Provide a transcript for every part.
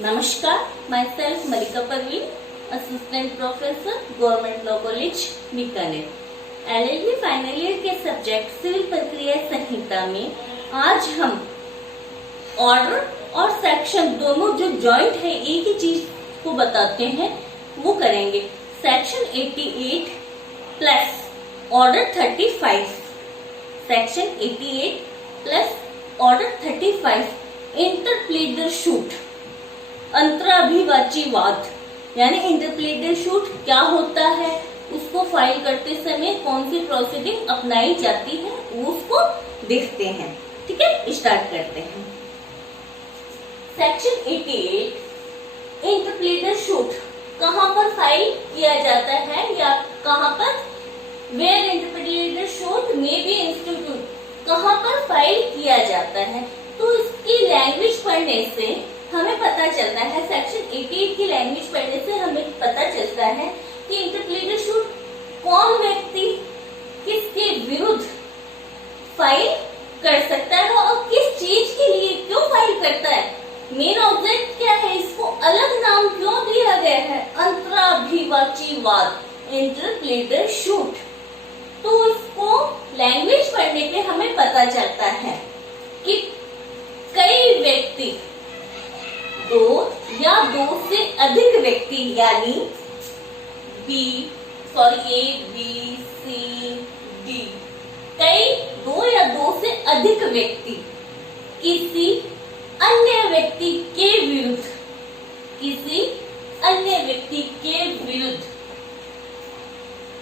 नमस्कार, myself Malika Parveen, assistant professor, government law college Bikaner. LLB final year के subject civil प्रक्रिया संहिता में आज हम ऑर्डर और सेक्शन दोनों जो जॉइंट है एक ही चीज को बताते हैं वो करेंगे। Section 88 plus order 35, section 88 plus order 35 interpleader suit, अंतराभिवाची वाद यानी इंटरप्लीडर शूट क्या होता है, उसको फाइल करते समय कौन सी प्रोसीडिंग अपनाई जाती है उसको देखते हैं। ठीक है, स्टार्ट करते हैं। सेक्शन 88 इंटरप्लीडर शूट कहां पर फाइल किया जाता है या कहां पर, वेयर इंटरप्लीडर शूट में बी इंस्टीट्यूट, कहां पर फाइल किया जाता है। तो इसकी लैंग्वेज पढ़ने से हमें पता चलता है, सेक्शन 88 की लैंग्वेज पढ़ने से हमें पता चलता है कि इंटरप्लीडर शूट कौन व्यक्ति किसके विरुद्ध फाइल कर सकता है और किस चीज के लिए क्यों फाइल करता है, मेन ऑब्जेक्ट क्या है, इसको अलग नाम क्यों दिया गया है, अंतराभिवाची वाद, इंटरप्लीडर शूट। तो इसको लैंग्वेज पढ़ने पे हमें पता चलता है कि कई व्यक्ति, दो या दो से अधिक व्यक्ति यानी ए बी सी डी, कई दो या दो से अधिक व्यक्ति किसी अन्य व्यक्ति के विरुद्ध, किसी अन्य व्यक्ति के विरुद्ध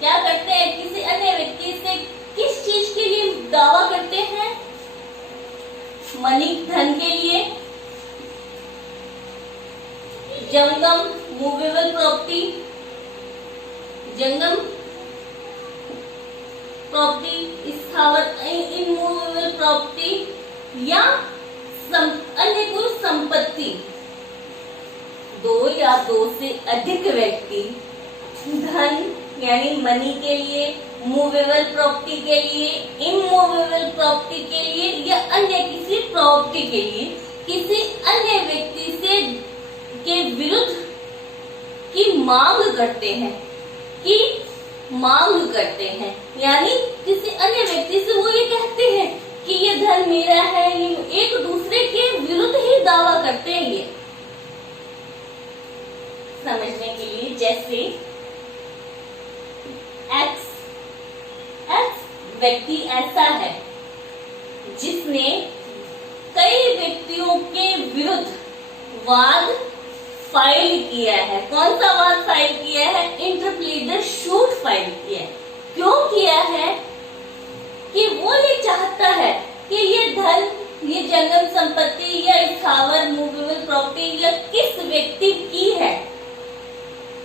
क्या करते हैं, किसी अन्य व्यक्ति से किस चीज के लिए दावा करते हैं, मनी, धन के लिए, जंगम मूवेबल प्रॉपर्टी, जंगम प्रॉपर्टी, स्थावर इमूवेबल प्रॉपर्टी या अन्य कोई संपत्ति। दो या दो से अधिक व्यक्ति धन यानी मनी के लिए, मूवेबल प्रॉपर्टी के लिए, इमूवेबल प्रॉपर्टी के लिए या अन्य किसी प्रॉपर्टी के लिए किसी अन्य व्यक्ति से के विरुद्ध की मांग करते हैं, की मांग करते हैं, यानी किसी अन्य व्यक्ति से वो ये कहते हैं कि ये धन मेरा है, ये एक दूसरे के विरुद्ध ही दावा करते हैं। ये समझने के लिए, जैसे एक्स व्यक्ति ऐसा है जिसने कई व्यक्तियों के विरुद्ध वाद फाइल किया है। कौन सा वाद फाइल किया है, इंटरप्लीडर शूट फाइल किया है। क्यों किया है कि वो ये चाहता है कि ये धन, ये जंगम संपत्ति या स्थावर मूवेबल प्रॉपर्टी या किस व्यक्ति की है,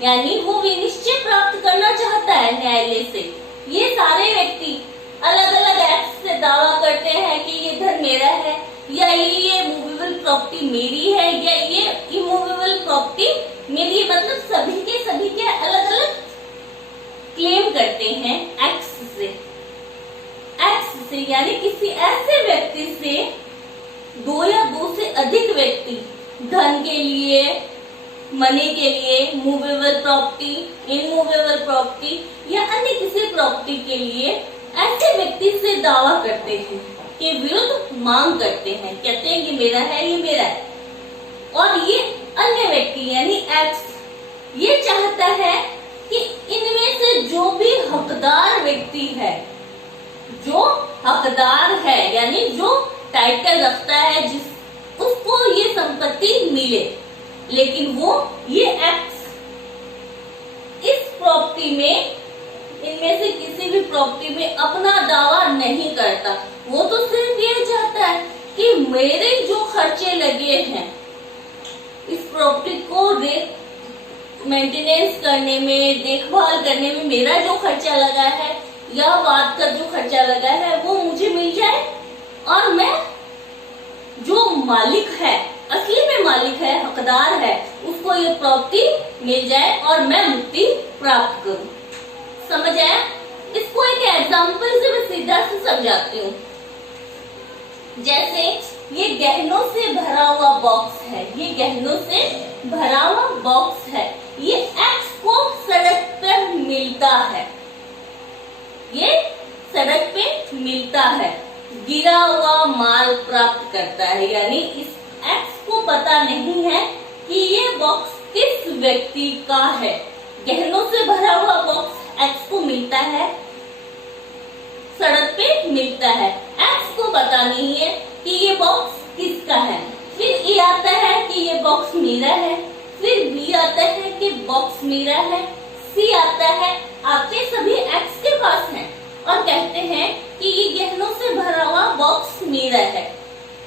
यानी वो विनिश्चय प्राप्त करना चाहता है न्यायालय से। ये सारे व्यक्ति अलग अलग एक्ट से दावा करते हैं कि ये धन मेरा है या ये मूवेबल प्रॉपर्टी मेरी है या ये इमूवेबल प्रॉपर्टी मेरी है, मतलब सभी के अलग अलग क्लेम करते हैं एक्स से, यानी किसी ऐसे व्यक्ति से, दो या दो से अधिक व्यक्ति धन के लिए, मनी के लिए, मूवेबल प्रॉपर्टी, इमूवेबल प्रॉपर्टी या अन्य किसी प्रॉपर्टी के लिए ऐसे व्यक्ति से दावा करते हैं, के विरुद्ध मांग करते हैं, कहते हैं ये मेरा है, ये मेरा है। और ये अन्य व्यक्ति यानी एक्स ये चाहता है कि इनमें से जो भी हकदार व्यक्ति है, जो हकदार है यानी जो टाइटल रखता है, जिस उसको ये संपत्ति मिले, लेकिन वो ये एक्स इस प्रॉपर्टी में, इनमें से किसी भी प्रॉपर्टी में अपना दावा नहीं करता। वो तो सिर्फ ये चाहता है कि मेरे जो खर्चे लगे हैं इस प्रॉपर्टी को मेंटेनेंस करने में, देखभाल करने में, मेरा जो खर्चा लगा है या वाद का जो खर्चा लगा है वो मुझे मिल जाए और मैं जो मालिक है, असली में मालिक है, हकदार है, उसको ये प्रॉपर्टी मिल जाए और मैं मुक्ति प्राप्त करूं। समझ आया? इसको एक एग्जाम्पल से मैं सीधा से समझाती हूँ। जैसे ये गहनों से भरा हुआ बॉक्स है, ये गहनों से भरा हुआ बॉक्स है। ये एक्स को सड़क पर मिलता है, ये सड़क पे मिलता है, गिरा हुआ माल प्राप्त करता है। यानी इस एक्स को पता नहीं है कि ये बॉक्स किस व्यक्ति का है। गहनों से भरा हुआ बॉक्स एक्स को मिलता है, सड़क पे मिलता है, एक्स को पता नहीं है कि ये बॉक्स किसका है। फिर ए आता है कि ये बॉक्स मेरा है, फिर बी आता है कि बॉक्स मेरा है, सी आता है, आते सभी एक्स के पास हैं और कहते हैं कि ये गहनों से भरा हुआ बॉक्स मेरा है।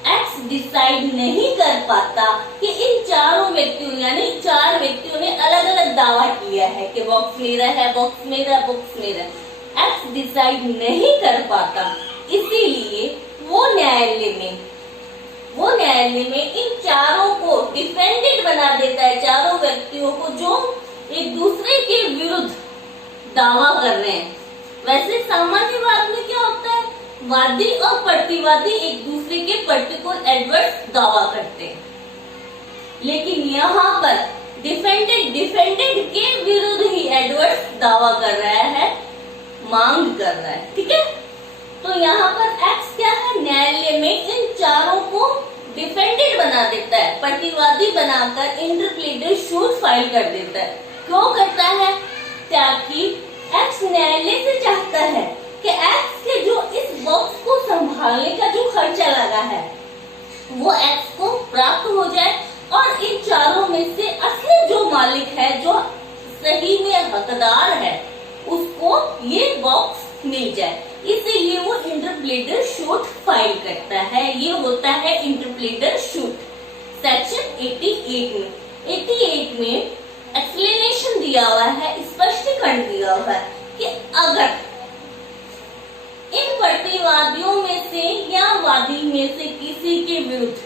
एक्स डिसाइड नहीं कर पाता कि इन चारों व्यक्तियों यानी चार व्यक्तियों ने अलग अलग दावा किया है कि बॉक्स मेरा है, बॉक्स मेरा, बॉक्स मेरा। एक्स डिसाइड नहीं कर पाता, इसीलिए वो न्यायालय में इन चारों को डिफेंडेड बना देता है, चारों व्यक्तियों को जो एक दूसरे के विरुद्ध दावा कर रहे हैं। वैसे सामान्यवाद में क्या होता है, वादी और प्रतिवादी एक दूसरे के पर्टिकुलर एडवर्स दावा करते हैं, लेकिन यहाँ पर डिफेंडेड के विरुद्ध ही एडवर्स दावा कर रहा है, मांग कर रहा है। ठीक है, तो यहाँ पर एक्स क्या है, न्यायालय में इन चारों को डिफेंडेड बना देता है, प्रतिवादी बनाकर इंटरप्लेटर शूट फाइल कर देता है। क्यों करता है, ताकि एक्स न्यायालय से चाहता है कि एक्स के जो इस बॉक्स को संभालने का जो खर्चा लगा है वो एक्स को प्राप्त हो जाए और इन चारों में से असली जो मालिक है, जो सही में हकदार है, उसको ये बॉक्स मिल जाए। इसीलिए वो इंटरप्लेटर शूट फाइल करता है। ये होता है इंटरप्लेटर शूट। सेक्शन 88 में एक्सप्लेनेशन दिया हुआ है, स्पष्टीकरण दिया हुआ है कि अगर इन प्रतिवादियों में से या वादी में से किसी के विरुद्ध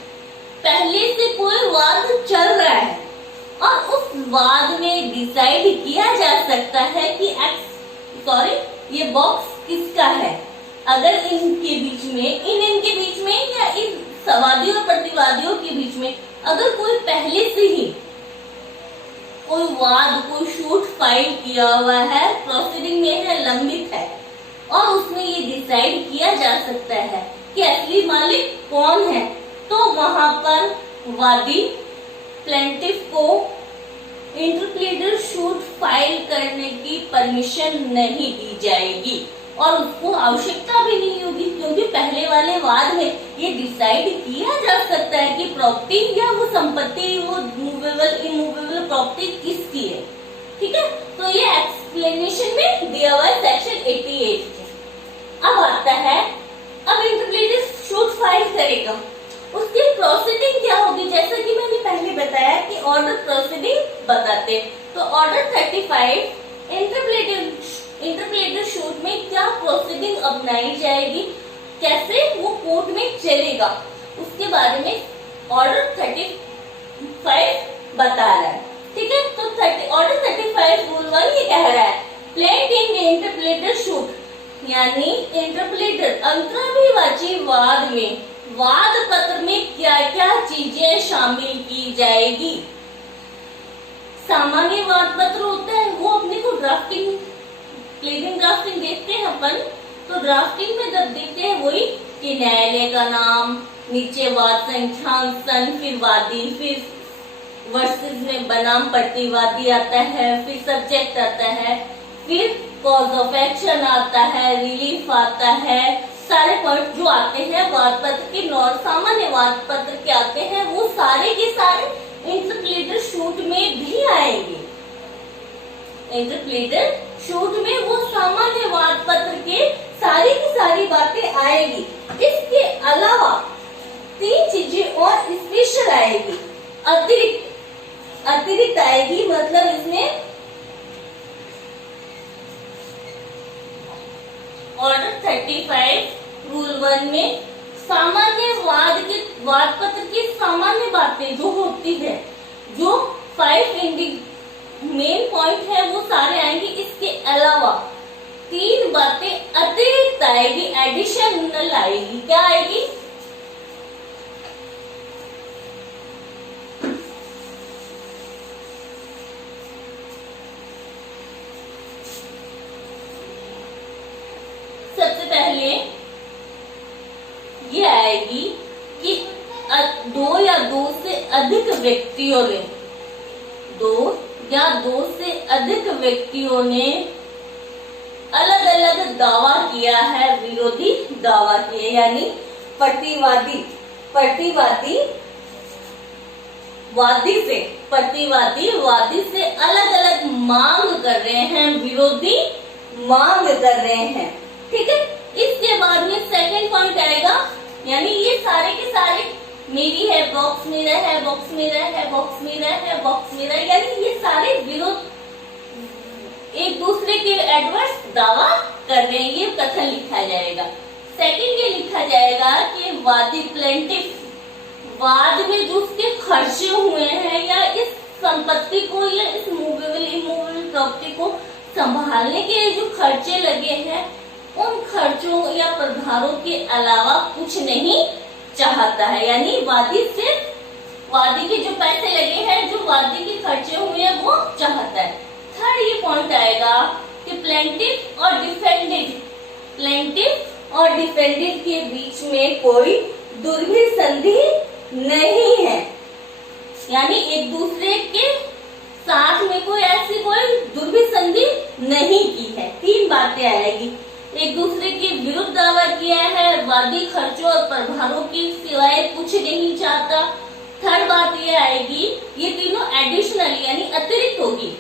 पहले से कोई वाद चल रहा है और उस वाद में डिसाइड किया जा सकता है कि ये बॉक्स किसका है, अगर इनके बीच में इनके बीच में या इन वादी और प्रतिवादियों के बीच में अगर कोई पहले से ही कोई वाद, कोई शूट फाइल किया हुआ है, प्रोसीडिंग में है, लंबित है और उसमें ये डिसाइड किया जा सकता है कि असली मालिक कौन है, तो वहां पर वादी प्लेंटिफ को इंटरप्लेटर शूट फाइल करने की परमिशन नहीं दी जाएगी और उसको आवश्यकता भी नहीं होगी, क्योंकि पहले वाले वाद में ये डिसाइड किया जा सकता है कि प्रॉपर्टी या वो संपत्ति, वो मूवेबल इमूवेबल प्रॉपर्टी किसकी है। ठीक है, तो ये एक्सप्लेनेशन में दिया हुआ है सेक्शन 88 में। अब आता है, अब इंटरप्लेटर शूट फाइल करेगा, उसकी प्रोसीडिंग क्या होगी, जैसा कि मैंने पहले बताया कि ऑर्डर प्रोसीडिंग बताते। तो ऑर्डर 35 इंटरप्लेटर शूट में क्या प्रोसीडिंग अपनाई जाएगी, कैसे वो कोर्ट में चलेगा, उसके बारे में ऑर्डर 35 बता रहा है। ठीक है, तो ऑर्डर 35 रूल 1 ये कह रहा है, प्लेंटिफ इन इंटरप्लेटर शूट यानी इंटरप्लेटर अंतराभिवाची वाद में वाद पत्र में क्या क्या चीजें शामिल की जाएगी। सामान्य वाद पत्र होता है, वो अपने को ड्राफ्टिंग, प्लेटिंग ड्राफ्टिंग देखते हैं अपन, तो ड्राफ्टिंग में जब देखते हैं वही कि न्यायालय का नाम, नीचे वाद संख्यांकन, फिर वादी, फिर वर्सेस में बनाम प्रतिवादी आता है, फिर सब्जेक्ट आता है, फिर कॉज ऑफ एक्शन आता है, रिलीफ आता है, सारे पॉइंट जो आते हैं वाद पत्र के सामान्य वाद पत्र के आते हैं, वो सारे के सारे इंटरप्लेटर शूट में भी आएंगे। इंटरप्लेटर शूट में वो सामान्य वाद पत्र के सारी की सारी बातें आएगी। इसके अलावा 3 चीजें और स्पेशल आएगी, अतिरिक्त आएगी, मतलब इसमें ऑर्डर 35 रूल 1 में सामान्य वाद पत्र की सामान्य बातें जो होती है, जो 5 मेन पॉइंट है वो सारे आएंगे। इसके अलावा 3 बातें अतिरिक्त आएगी, एडिशनल आएगी। क्या आएगी? या दो से अधिक व्यक्तियों ने, दो या दो से अधिक व्यक्तियों ने अलग अलग दावा किया है, विरोधी दावा किए, यानी प्रतिवादी वादी से अलग अलग मांग कर रहे हैं, विरोधी मांग कर रहे हैं। ठीक है, इसके बाद में सेकंड पॉइंट आएगा, यानी ये सारे के सारे मेरी है, बॉक्स मेरा है, बॉक्स मेरा है, बॉक्स मेरा है, बॉक्स मेरा, यानी ये सारे विरोध एक दूसरे के एडवर्स दावा कर रहे हैं, ये कथन लिखा जाएगा। सेकंड ये लिखा जाएगा कि वादी प्लेंटिफ वाद में जो उसके खर्चे हुए हैं या इस संपत्ति को या इस मूवेबल इमूवेबल प्रॉपर्टी को संभालने के जो खर्चे लगे हैं, उन खर्चों या प्रभारों के अलावा कुछ नहीं चाहता है, यानी वादी के जो पैसे लगे हैं, जो वादी के खर्चे हुए हैं, वो चाहता है। थर्ड ये पॉइंट आएगा कि प्लेंटिफ और डिफेंडेंट के बीच में कोई दुर्भी संधि नहीं है, यानी एक दूसरे के साथ में कोई ऐसी कोई दुर्भी संधि नहीं की है। तीन बातें आएगी, एक दूसरे के विरुद्ध दावा किया है, वादी खर्चों और प्रभारों की सिवाय कुछ नहीं चाहता। थर्ड बात ये आएगी, ये तीनों एडिशनल यानी अतिरिक्त होगी।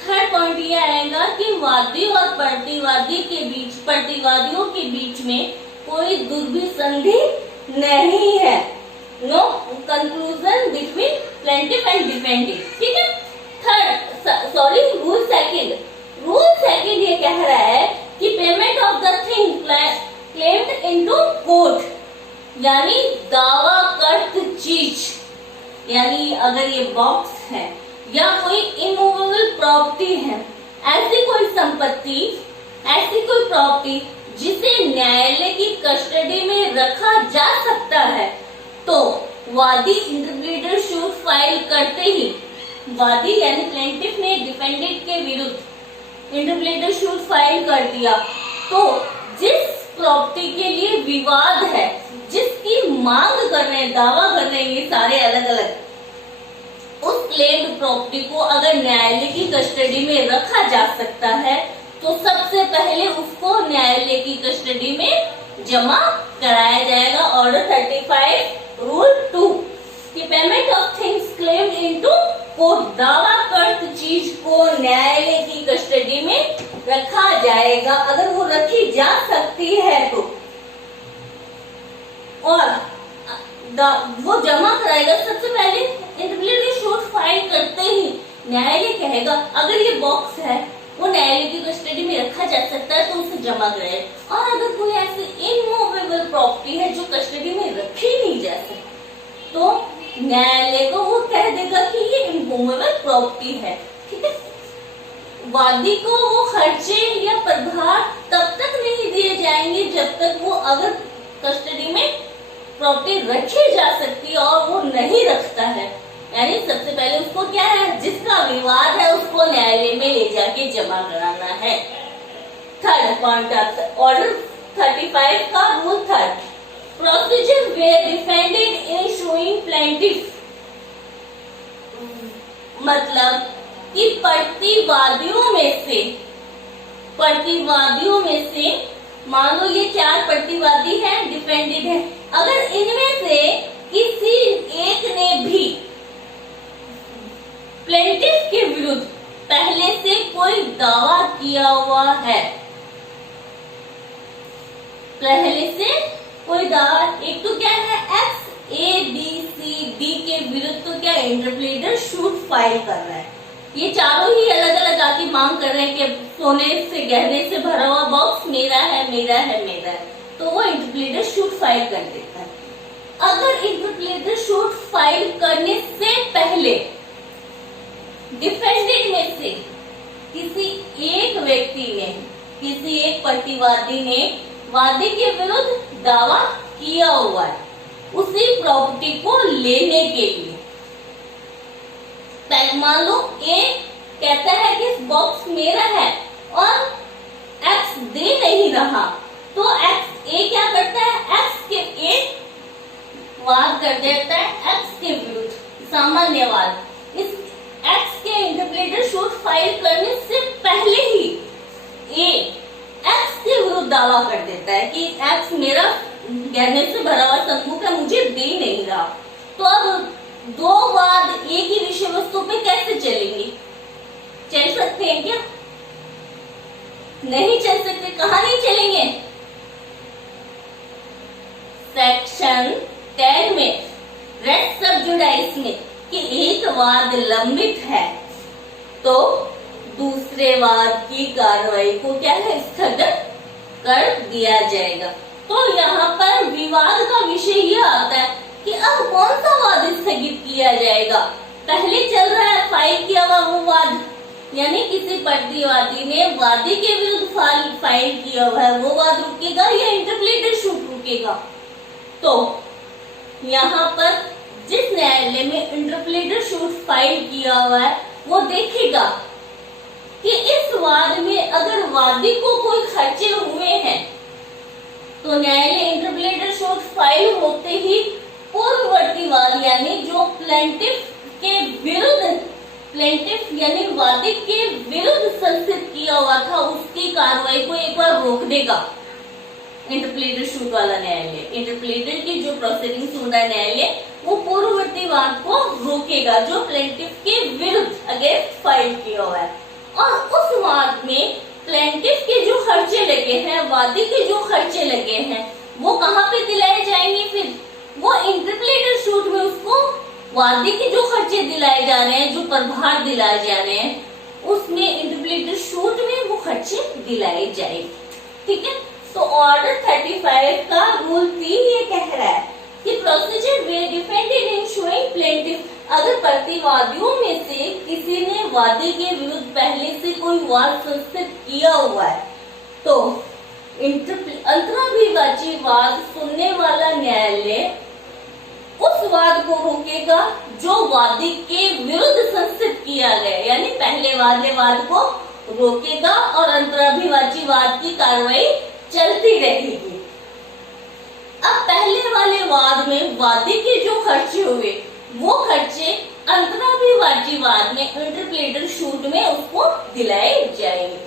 थर्ड पॉइंट ये आएगा कि वादी और प्रतिवादियों के बीच में कोई दुर्भी संधि नहीं है, no conclusion between plaintiff and defendant. ठीक है, रूल सेकंड ये कह रहा है कि payment of the thing claimed into court, यानी दावा कर्त चीज, यानी अगर ये बॉक्स है या कोई इमूवेबल प्रॉपर्टी है, ऐसी कोई संपत्ति, ऐसी कोई प्रॉपर्टी जिसे न्यायालय की कस्टडी में रखा जा सकता है, तो वादी इंटरप्लेटर शूट फाइल करते ही, वादी यानी प्लेंटिफ ने डिफेंडेंट के विरुद्ध इंटरप्लेटर शूट फाइल कर दिया, तो जिस प्रॉपर्टी के लिए विवाद है, जिसकी मांग कर रहे हैं, दावा कर रहे हैं ये सारे अलग अलग, उस क्लेम्ड प्रॉपर्टी को अगर न्यायालय की कस्टडी में रखा जा सकता है, तो सबसे पहले उसको न्यायालय की कस्टडी में जमा कराया जाएगा। ऑर्डर 35 रूल 2 कि payment of things claimed into court, दावा कर्त चीज को न्यायालय की कस्टडी में रखा जाएगा, अगर वो रखी जा सकती है तो, और वो जमा कराएगा। सबसे पहले इंटरप्लेटर शूट फाइल करते ही न्यायालय कहेगा अगर ये बॉक्स है वो न्यायालय की कस्टडी में रखा जा सकता है तो उसे जमा कराए, और अगर कोई ऐसी इमूवेबल प्रॉपर्टी है जो कस्टडी में रखी नहीं जा सकती, तो न्यायालय को वो कह देगा कि ये इमूवेबल प्रॉपर्टी है। ठीक है, वादी को वो खर्चे या प्रभार तब तक नहीं दिए जाएंगे जब तक वो अगर कस्टडी में प्रॉपर्टी रखी जा सकती है और वो नहीं रखता है, यानी सबसे पहले उसको क्या है, जिसका विवाद है उसको न्यायालय में ले जाके जमा कराना है। थर्ड पॉइंट ऑर्डर 35 का rule third, procedure where defendant is suing plaintiff, मतलब कि प्रतिवादियों में से मान लो ये 4 प्रतिवादी हैं, डिफेंडेंट है, अगर इनमें से किसी एक ने भी प्लेंटिफ के विरुद्ध पहले से कोई दावा किया हुआ है, पहले से कोई दावा, एक तो क्या है X A B C D के विरुद्ध तो क्या इंटरप्लेटर शूट फाइल कर रहा है, ये चारों ही अलग अलग आके मांग कर रहे हैं कि सोने से गहने से भरा हुआ बॉक्स मेरा है, मेरा है, मेरा है, तो वो इंटरप्लेटर शूट फाइल कर देता है। अगर इंटरप्लेटर शूट फाइल करने से पहले डिफेंडेंट में से किसी एक व्यक्ति ने, किसी एक प्रतिवादी ने वादी के विरुद्ध दावा किया हुआ है उसी प्रॉपर्टी को लेने के लिए, मान लो ए कहता है कि इस बॉक्स मेरा है और एक्स दे नहीं रहा, तो एक्स ए क्या करता है, एक्स के ए वाद कर देता है एक्स के विरुद्ध, सामान्यवाद। इस एक्स के इंटरप्रेटर शुड फाइल करने से पहले ही ए एक्स के विरुद्ध दावा कर देता है कि एक्स मेरा गहने से भरा हुआ संदूक है, मुझे दे नहीं रहा। तो अब दो वाद एक ही विषय वस्तु पे कैसे चलेंगे? चल सकते हैं क्या? नहीं चल सकते। कहाँ नहीं चलेंगे? सेक्शन 10 में रेट सब जुडाइस में कि एक वाद लंबित है तो दूसरे वाद की कार्रवाई को क्या है, स्थगित कर दिया जाएगा। तो यहाँ पर विवाद का विषय यह आता है कि अब कौन सा वाद स्थगित किया जाएगा। पहले चल रहा है फाइल किया हुआ वो वाद, यानी किसी प्रतिवादी ने वादी के विरुद्ध फाइल किया हुआ है, वो वाद रुकेगा या इंटरप्लेटर शूट रुकेगा। तो यहाँ पर जिस न्यायालय में इंटरप्लेटर शूट फाइल किया हुआ है वो देखेगा कि इस वाद में अगर वादी को कोई खर्चे हुए हैं तो न्यायालय इंटरप्लेटर शूट फाइल होते ही पूर्ववर्ती वाद यानी जो प्लेंटिफ के विरुद्ध, प्लेंटिफ यानी वादी के विरुद्ध संस्थित किया हुआ था उसकी कार्रवाई को एक बार रोक देगा इंटरप्लेटर शूट वाला न्यायालय। इंटरप्लेटर की जो प्रोसीडिंग सुन रहा है न्यायालय वो पूर्ववर्ती वाद को रोकेगा जो प्लेंटिफ के विरुद्ध अगेंस्ट फाइल किया हुआ है। और उस वाद में प्लेंटिफ के जो खर्चे लगे हैं, वादी के जो खर्चे लगे हैं, वो कहाँ पे दिलाए जाएंगे? फिर वो इंटरप्लेटर शूट में उसको वादी के जो खर्चे दिलाए जा रहे हैं, जो प्रभार दिलाए जा रहे हैं, उसमें इंटरप्लेटर शूट में वो खर्चे दिलाए जाएंगे। ठीक है। तो ऑर्डर 35 का रूल 3 ये कह रहा है कि procedure where defendant is suing plaintiff, अगर प्रतिवादियों में से किसी ने वादी के विरुद्ध पहले से कोई वाद संस्थित किया हुआ है तो अंतराभिवाची वाद सुनने वाला न्यायालय उस वाद को रोकेगा जो वादी के विरुद्ध संस्थित किया गया, यानी पहले वाले वाद को रोकेगा और अंतराभिवाची वाद की कार्रवाई चलती रहेगी। अब पहले वाले वाद में वादी के जो खर्चे हुए वो खर्चे अंतराभिवाची वाद में इंटरप्लेटर शूट में उसको दिलाए जाएंगे।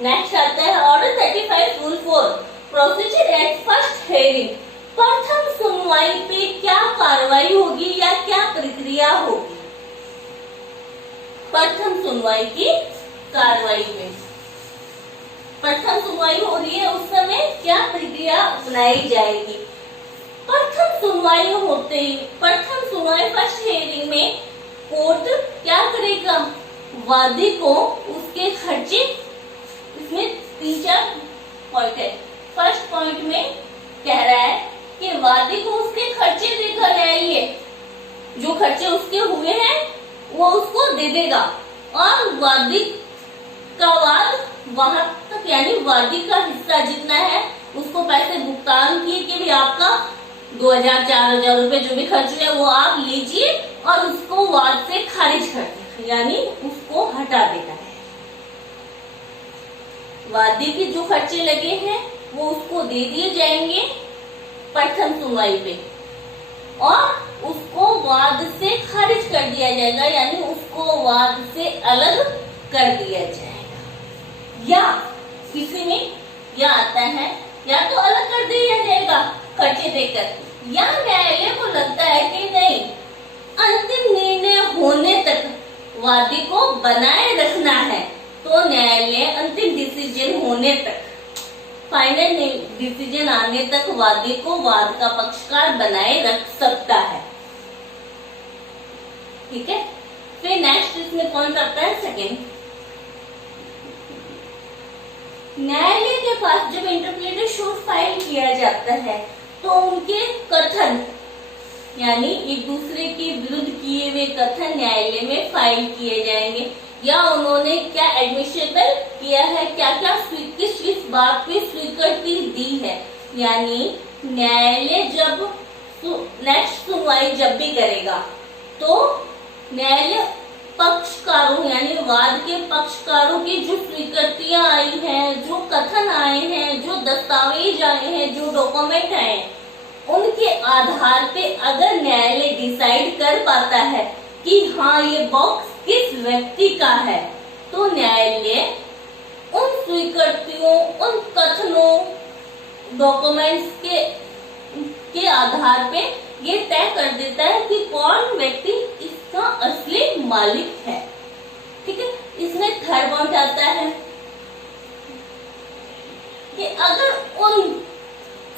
नेक्स्ट आता है order 35 rule 4 procedure at first hearing, प्रथम सुनवाई पे क्या कार्रवाई होगी या क्या प्रक्रिया होगी। प्रथम सुनवाई की कार्रवाई में प्रथम सुनवाई हो रही है, उस समय क्या प्रक्रिया अपनाई जाएगी। प्रथम सुनवाई होते ही, प्रथम सुनवाई फर्स्ट हियरिंग में कोर्ट क्या करेगा, वादी को उसके खर्चे, इसमें 3-4 पॉइंट है। फर्स्ट पॉइंट में कह रहा है कि वादी को उसके खर्चे देगा न्यायालय, जो खर्चे उसके हुए हैं वो उसको दे देगा और वादी का वाद वहां तक, यानी वादी का हिस्सा जितना है उसको पैसे भुगतान किए कि भी आपका 2000-4000 रुपए जो भी खर्च हुए वो आप लीजिए और उसको वाद से खारिज कर देगा, यानी उसको हटा देता है। वादी के जो खर्चे लगे हैं वो उसको दे दिए जाएंगे प्रथम सुनवाई पे और उसको वाद से खारिज कर दिया जाएगा, यानी उसको वाद से अलग कर दिया जाएगा। या किसी में या आता है या तो अलग कर दिया जाएगा खर्चे देकर, या न्यायालय को लगता है कि नहीं, अंतिम निर्णय होने तक वादी को बनाए रखना है तो न्यायालय अंतिम डिसीजन होने तक, फाइनल डिसीजन आने तक वादी को वाद का पक्षकार बनाए रख सकता है। ठीक है। फिर नेक्स्ट इसमें पॉइंट आता है सेकेंड, न्यायालय के पास जब इंटरप्लेटर शूट फाइल किया जाता है तो उनके कथन, यानी एक दूसरे के विरुद्ध किए हुए कथन न्यायालय में फाइल किए जाएंगे, या उन्होंने क्या एडमिशेबल किया है, क्या क्या किस बात पे स्वीकृति दी है। यानी न्यायालय जब नेक्स्ट सुनवाई जब भी करेगा तो न्यायालय पक्षकारों यानी वाद के पक्षकारों की जो स्वीकृतियां आई हैं, जो कथन आए हैं, जो दस्तावेज आए हैं, जो डॉक्यूमेंट आए हैं, उनके आधार पे अगर न्यायालय डिसाइड कर पाता है कि हाँ ये बॉक्स किस व्यक्ति का है, तो न्यायालय उन स्वीकृतियों, उन कथनों, डॉक्यूमेंट्स के आधार पे ये तय कर देता है कि कौन व्यक्ति इसका असली मालिक है। ठीक है, इसमें थर्ड पॉइंट आता है कि अगर उन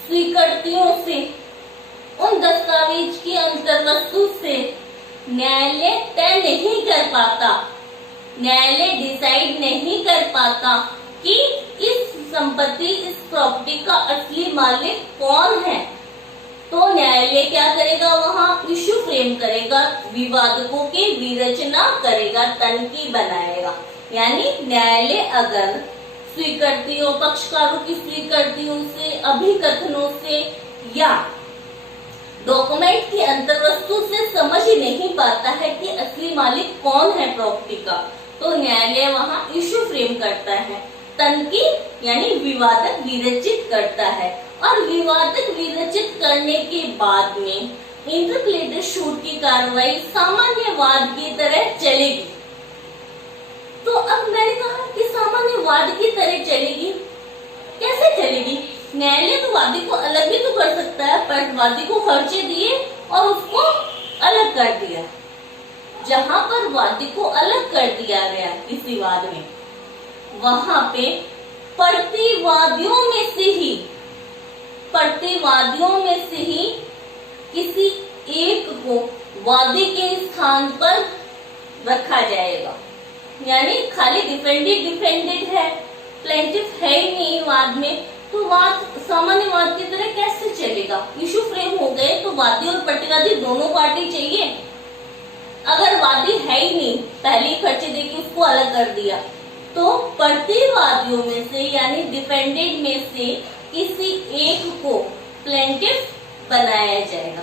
स्वीकृतियों से, उन दस्तावेज की अंतर्वस्तु से न्यायालय तय नहीं कर पाता, न्यायालय डिसाइड नहीं कर पाता कि इस संपत्ति, इस प्रॉपर्टी का असली मालिक कौन है, तो न्यायालय क्या करेगा, वहां इश्यू फ्रेम करेगा, विवादकों की विरचना करेगा, तनकी बनाएगा। यानी न्यायालय अगर स्वीकृतियों, पक्षकारों की स्वीकृतियों से, अभिकथनों से या डॉक्यूमेंट की अंतर्वस्तु से समझ ही नहीं पाता है कि असली मालिक कौन है प्रॉपर्टी का, तो न्यायालय वहां इश्यू फ्रेम करता है, तनकी यानी विवादक विरचित करता है। और विवादक विरचित करने के बाद में इंटरप्लेटेड शूट की कार्रवाई सामान्य वाद की तरह चलेगी। तो अब मैंने कहा कि सामान्य वाद की तरह चलेगी, कैसे चलेगी? न्यायालय तो वादी को अलग भी तो कर सकता है, पर वादी को खर्चे दिए और उसको अलग कर दिया। जहां पर वादी को अलग कर दिया गया किसी वाद में, वहां पे प्रतिवादियों में से ही किसी एक को वादी के स्थान पर रखा जाएगा। यानी खाली डिफेंडेड है, प्लेंटिफ है ही नहीं वाद में, तो वाद सामान्य वाद की तरह कैसे चलेगा? इशू फ्रेम हो गए तो वादी और प्रतिवादी दोनों पार्टी चाहिए। अगर वादी है ही नहीं, पहले ही खर्चे देके उसको अलग कर दिया, तो प्रतिवादियों में से यानी डिफेंडेड में से किसी एक को प्लेंटिफ बनाया जाएगा,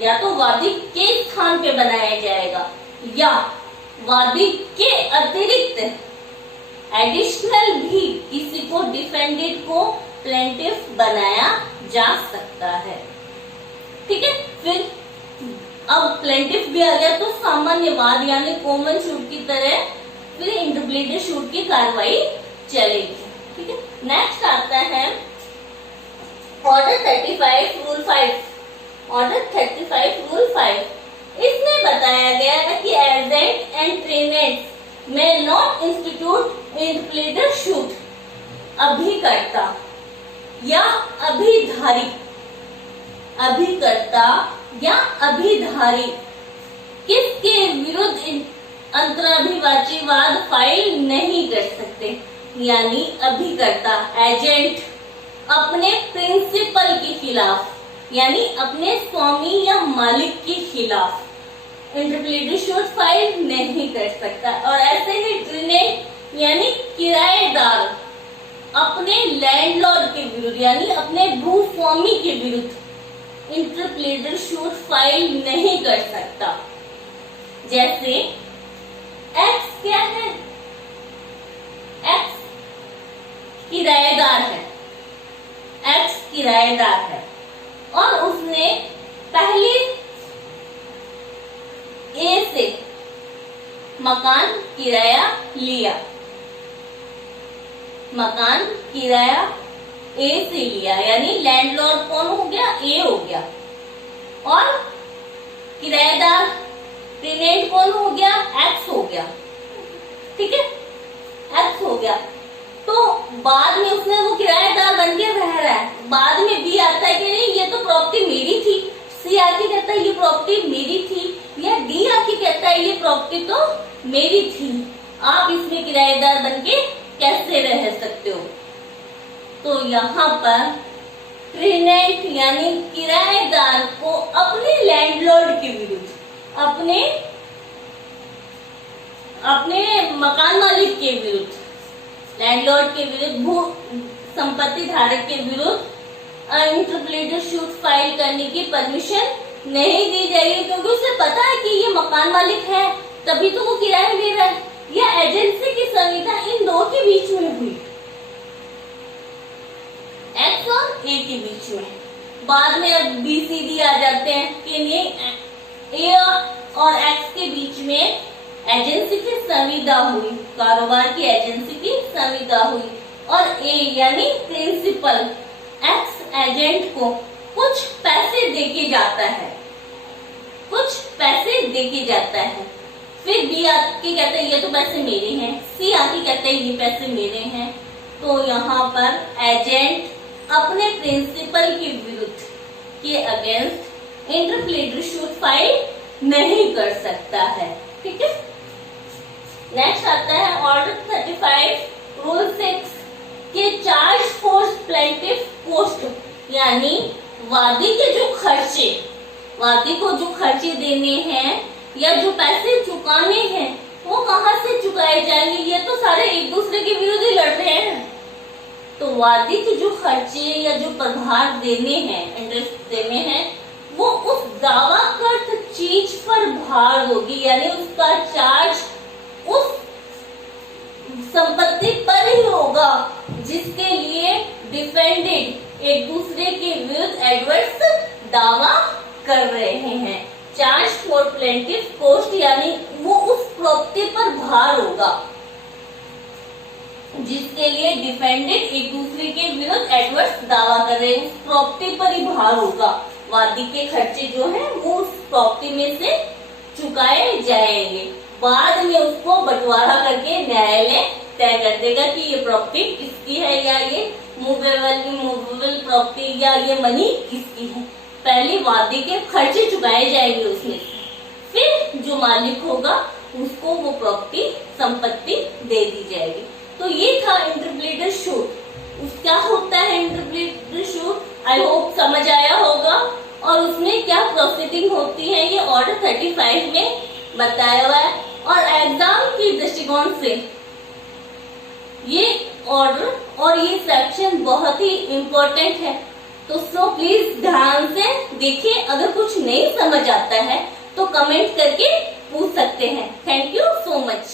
या तो वादी के स्थान पे बनाया जाएगा या वादी के अतिरिक्त एडिशनल भी किसी को, डिफेंडेड को प्लेंटिफ बनाया जा सकता है। ठीक है, फिर अब प्लेंटिफ भी आ गया तो सामान्य वाद यानी कॉमन शूट की तरह फिर इंटरप्लेटेड शूट की कार्रवाई चलेगी। ठीक है, नेक्स्ट आता है ऑर्डर 35 रूल 5। ऑर्डर 35 रूल 5 इसमें बताया गया है कि एजेंट एंड ट्रेनेंट्स में नॉट इंस्टीट्यूट इंटरप्लेटेड शूट। अभिकर्ता या अभिधारी, अभिकर्ता या अभिधारी किसके विरुद्ध अंतराभिवाची फाइल नहीं कर सकते। यानी अभिकर्ता, एजेंट अपने प्रिंसिपल के खिलाफ यानी अपने स्वामी या मालिक के खिलाफ इंटरप्लेटेड शूट फाइल नहीं कर सकता। और ऐसे ही ट्रेनेंट यानी किराएदार अपने लैंडलॉर्ड के विरुद्ध यानी अपने भूस्वामी के विरुद्ध इंटरप्लेटेड शूट फाइल नहीं कर सकता। जैसे एक्स क्या है? एक्स किराएदार है, एक्स किराएदार है और उसने पहले ए से मकान किराया लिया, मकान किराया ए से लिया, यानी लैंडलॉर्ड कौन हो गया? ए हो गया। और किराएदार टेनेंट कौन हो गया? एक्स हो गया। ठीक है, एक्स हो गया। तो बाद में उसने वो किराएदार बन के रह रहा है, बाद में बी आता है कि नहीं ये तो प्रॉपर्टी मेरी थी, सी आके कहता है ये प्रॉपर्टी मेरी थी, या डी आके कहता है ये प्रॉपर्टी तो मेरी थी, आप इसमें किराएदार बन के कैसे रह सकते हो? तो यहाँ पर टेनेंट यानी किराएदार को अपने लैंडलॉर्ड के विरुद्ध, अपने मकान मालिक के विरुद्ध, लैंडलॉर्ड के विरुद्ध, भू संपत्ति धारक के विरुद्ध इंटरप्लेटेड शूट फाइल करने की परमिशन नहीं दी जाएगी, क्योंकि उसे पता है कि ये मकान मालिक है तभी तो वो किराया ले रहा है। या एजेंसी की संविदा इन दो के बीच में हुई, एक्स और ए के बीच में, बाद में अब BCD आ जाते हैं कि नहीं ए और एक्स के बीच में एजेंसी की संविदा हुई, कारोबार की एजेंसी की संविदा हुई, और ए यानी प्रिंसिपल एक्स एजेंट को कुछ पैसे देके जाता है, कुछ पैसे देके जाता है। फिर बी आके कहता है ये तो पैसे मेरे हैं, सी आके कहता है ये पैसे मेरे हैं। तो यहाँ पर एजेंट अपने प्रिंसिपल के विरुद्ध के अगेंस्ट इंटरप्लेडर शूट फाइल नहीं कर सकता है। ठीक है, नेक्स्ट आता है ऑर्डर 35 रूल 6 के चार्ज फॉर प्लेंटिफ कॉस्ट, यानी वादी के जो खर्चे, वादी को जो खर्चे देने हैं या जो पैसे चुकाने हैं वो कहाँ से चुकाए जाएंगे, ये तो सारे एक दूसरे के विरुद्ध ही लड़ रहे हैं। तो वादी के जो खर्चे या जो प्रभार देने हैं, इंटरेस्ट देने हैं, वो उस दावाकृत चीज पर भार होगी, यानी उसका चार्ज उस संपत्ति पर ही होगा जिसके लिए डिफेंडेड एक दूसरे के विरुद्ध एडवर्स दावा कर रहे हैं। चार्ज फॉर प्लेंटिफ कॉस्ट यानी वो उस प्रॉपर्टी पर भार होगा जिसके लिए डिफेंडेड एक दूसरे के विरुद्ध एडवर्स दावा कर रहे हैं, उस प्रॉपर्टी पर ही भार होगा। वादी के खर्चे जो हैं वो उस प्रॉपर्टी में से चुकाए जाएंगे, बाद में उसको बंटवारा करके न्यायालय तय कर देगा कि ये प्रॉपर्टी किसकी है, या ये मूवेबल इमूवेबल प्रॉपर्टी या ये मनी किसकी है। पहले वादी के खर्चे चुकाए जाएंगे उसमें से, फिर जो मालिक होगा उसको वो प्रॉपर्टी संपत्ति दे दी जाएगी। तो ये था इंटरप्लेडर शूट। क्या होता है इंटरप्लेडर शूट, आई होप समझ आया होगा, और उसमें क्या प्रोसीडिंग होती है ये ऑर्डर 35 में बताया हुआ है। और एग्जाम के दृष्टिकोण से ये ऑर्डर और ये सेक्शन बहुत ही इम्पोर्टेंट है, तो सो प्लीज ध्यान से देखिए। अगर कुछ नहीं समझ आता है तो कमेंट करके पूछ सकते हैं। Thank you so much.